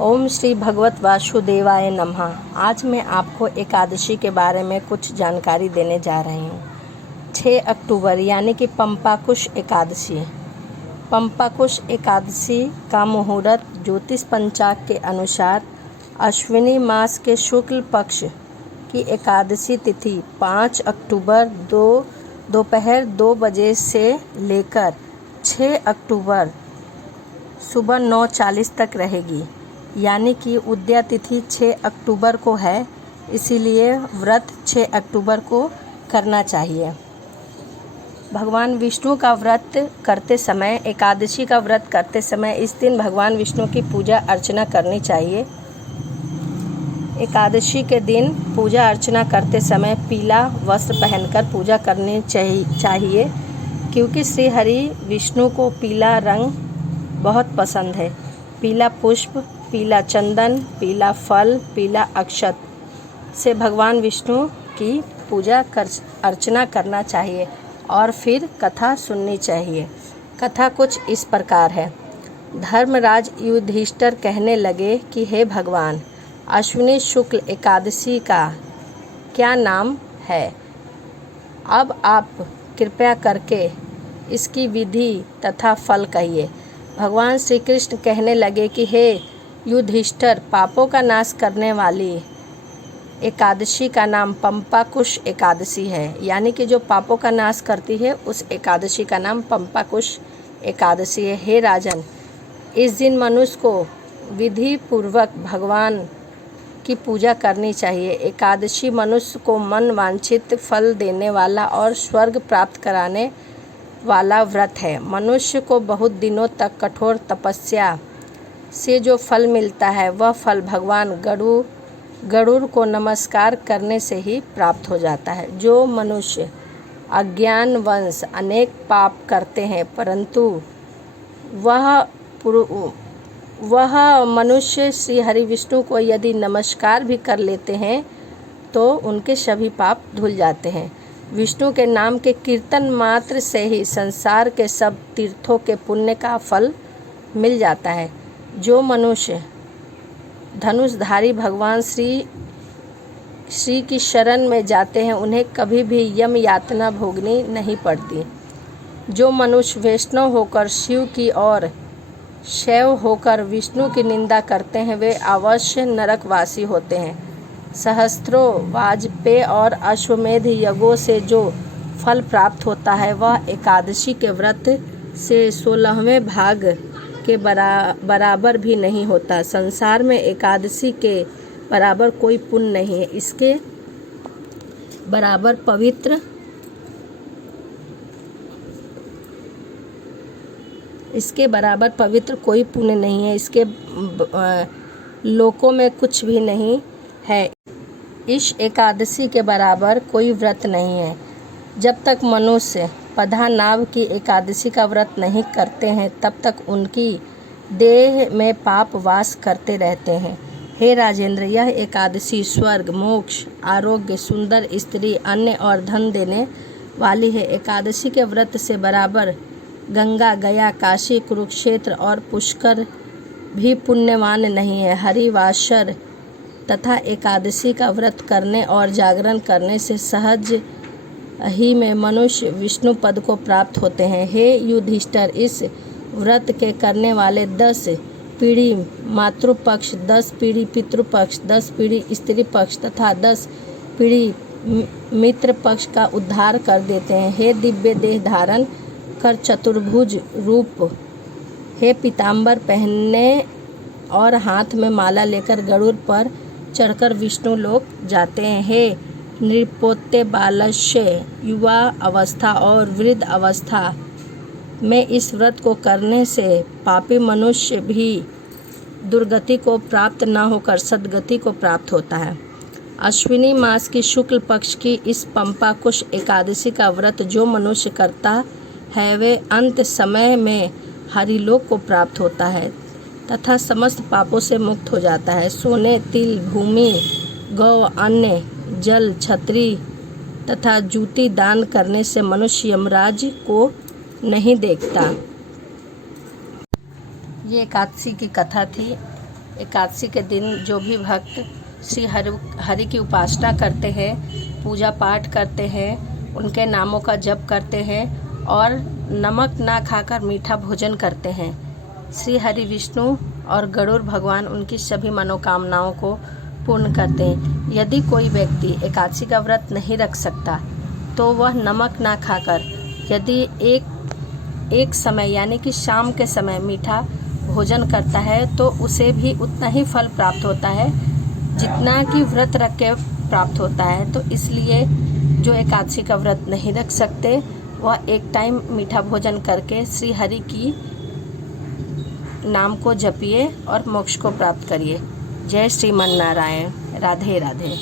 ओम श्री भगवत वासुदेवाय नमः। आज मैं आपको एकादशी के बारे में कुछ जानकारी देने जा रही हूँ। 6 अक्टूबर यानी कि पंपाकुश एकादशी। पंपाकुश एकादशी का मुहूर्त ज्योतिष पंचाग के अनुसार अश्विनी मास के शुक्ल पक्ष की एकादशी तिथि 5 अक्टूबर दोपहर 2 बजे से लेकर 6 अक्टूबर सुबह 9:40 तक रहेगी। यानी कि उदया तिथि 6 अक्टूबर को है, इसीलिए व्रत 6 अक्टूबर को करना चाहिए। भगवान विष्णु का व्रत करते समय, एकादशी का व्रत करते समय इस दिन भगवान विष्णु की पूजा अर्चना करनी चाहिए। एकादशी के दिन पूजा अर्चना करते समय पीला वस्त्र पहनकर पूजा करनी चाहिए, क्योंकि श्री हरि विष्णु को पीला रंग बहुत पसंद है। पीला पुष्प, पीला चंदन, पीला फल, पीला अक्षत से भगवान विष्णु की पूजा अर्चना करना चाहिए और फिर कथा सुननी चाहिए। कथा कुछ इस प्रकार है। धर्मराज युधिष्ठिर कहने लगे कि हे भगवान, अश्विनी शुक्ल एकादशी का क्या नाम है? अब आप कृपया करके इसकी विधि तथा फल कहिए। भगवान श्री कृष्ण कहने लगे कि हे युधिष्ठिर, पापों का नाश करने वाली एकादशी का नाम पंपाकुश एकादशी है। यानी कि जो पापों का नाश करती है उस एकादशी का नाम पंपाकुश एकादशी है। हे राजन, इस दिन मनुष्य को विधि पूर्वक भगवान की पूजा करनी चाहिए। एकादशी मनुष्य को मन वांछित फल देने वाला और स्वर्ग प्राप्त कराने वाला व्रत है। मनुष्य को बहुत दिनों तक कठोर तपस्या से जो फल मिलता है वह फल भगवान गरुड़ को नमस्कार करने से ही प्राप्त हो जाता है। जो मनुष्य अज्ञानवश अनेक पाप करते हैं, परंतु वह मनुष्य श्री हरि विष्णु को यदि नमस्कार भी कर लेते हैं तो उनके सभी पाप धुल जाते हैं। विष्णु के नाम के कीर्तन मात्र से ही संसार के सब तीर्थों के पुण्य का फल मिल जाता है। जो मनुष्य धनुषधारी भगवान श्री की शरण में जाते हैं उन्हें कभी भी यम यातना भोगनी नहीं पड़ती। जो मनुष्य वैष्णव होकर शिव की और शैव होकर विष्णु की निंदा करते हैं वे अवश्य नरकवासी होते हैं। सहस्त्रों वाजपेय और अश्वमेध यज्ञों से जो फल प्राप्त होता है वह एकादशी के व्रत से 16वें भाग के बराबर भी नहीं होता। संसार में एकादशी के बराबर कोई पुण्य नहीं है। इसके बराबर पवित्र कोई पुण्य नहीं है। इसके लोकों में कुछ भी नहीं है। इस एकादशी के बराबर कोई व्रत नहीं है। जब तक मनुष्य पधा नाव की एकादशी का व्रत नहीं करते हैं तब तक उनकी देह में पाप वास करते रहते हैं। हे राजेंद्र, यह एकादशी स्वर्ग, मोक्ष, आरोग्य, सुंदर स्त्री, अन्न और धन देने वाली है। एकादशी के व्रत से बराबर गंगा, गया, काशी, कुरुक्षेत्र और पुष्कर भी पुण्यवान नहीं है। हरिवासर तथा एकादशी का व्रत करने और जागरण करने से सहज ही में मनुष्य विष्णु पद को प्राप्त होते हैं। हे युधिष्ठिर, इस व्रत के करने वाले 10 पीढ़ी मातृपक्ष, 10 पीढ़ी पितृपक्ष, 10 पीढ़ी स्त्री पक्ष तथा 10 पीढ़ी मित्र पक्ष का उद्धार कर देते हैं। हे दिव्य देह धारण कर चतुर्भुज रूप, हे पीताम्बर पहनने और हाथ में माला लेकर गरुड़ पर चढ़कर विष्णु लोक जाते हैं। हे नृपोत्य बालस्य, युवा अवस्था और वृद्ध अवस्था में इस व्रत को करने से पापी मनुष्य भी दुर्गति को प्राप्त न होकर सद्गति को प्राप्त होता है। अश्विनी मास की शुक्ल पक्ष की इस पंपाकुश एकादशी का व्रत जो मनुष्य करता है वे अंत समय में हरिलोक को प्राप्त होता है तथा समस्त पापों से मुक्त हो जाता है। सोने, तिल, भूमि, गौ, अन्न, जल, छतरी तथा जूती दान करने से मनुष्य यमराज को नहीं देखता। ये एकादशी की कथा थी। एकादशी के दिन जो भी भक्त श्री हरि की उपासना करते हैं, पूजा पाठ करते हैं, उनके नामों का जप करते हैं और नमक ना खाकर मीठा भोजन करते हैं, श्री हरि विष्णु और गरुड़ भगवान उनकी सभी मनोकामनाओं को पूर्ण करते हैं। यदि कोई व्यक्ति एकादशी का व्रत नहीं रख सकता तो वह नमक ना खाकर यदि एक समय यानी कि शाम के समय मीठा भोजन करता है तो उसे भी उतना ही फल प्राप्त होता है जितना कि व्रत रख के प्राप्त होता है। तो इसलिए जो एकादशी का व्रत नहीं रख सकते वह एक टाइम मीठा भोजन करके श्री हरि की नाम को जपिए और मोक्ष को प्राप्त करिए। जय श्रीमन नारायण। राधे राधे।